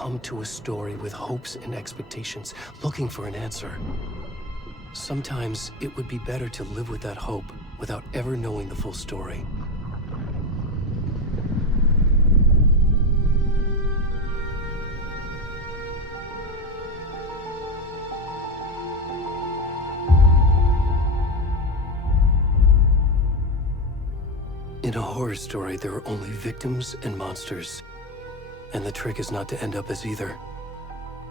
come to a story with hopes and expectations, looking for an answer. Sometimes it would be better to live with that hope without ever knowing the full story. In a horror story, there are only victims and monsters. And the trick is not to end up as either.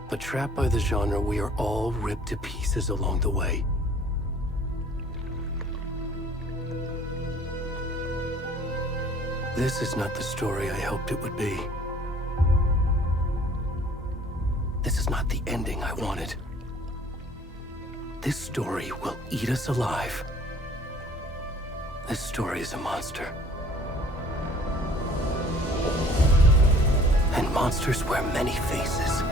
But trapped by the genre, we are all ripped to pieces along the way. This is not the story I hoped it would be. This is not the ending I wanted. This story will eat us alive. This story is a monster. And monsters wear many faces.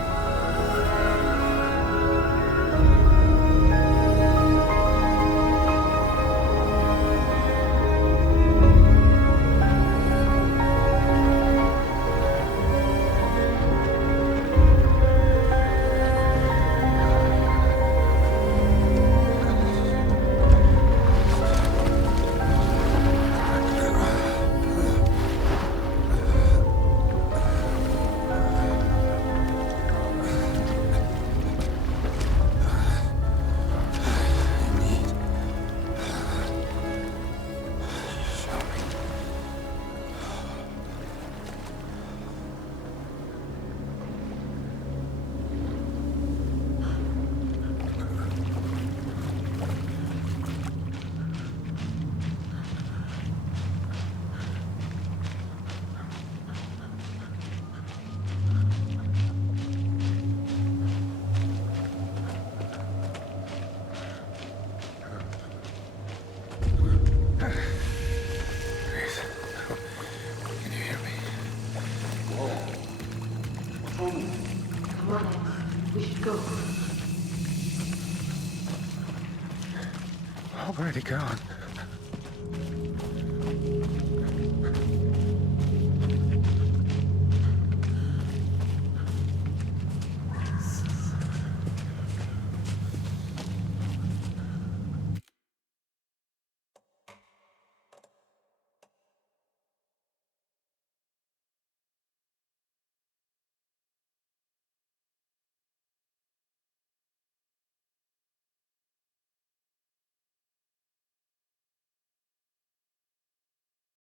Already gone.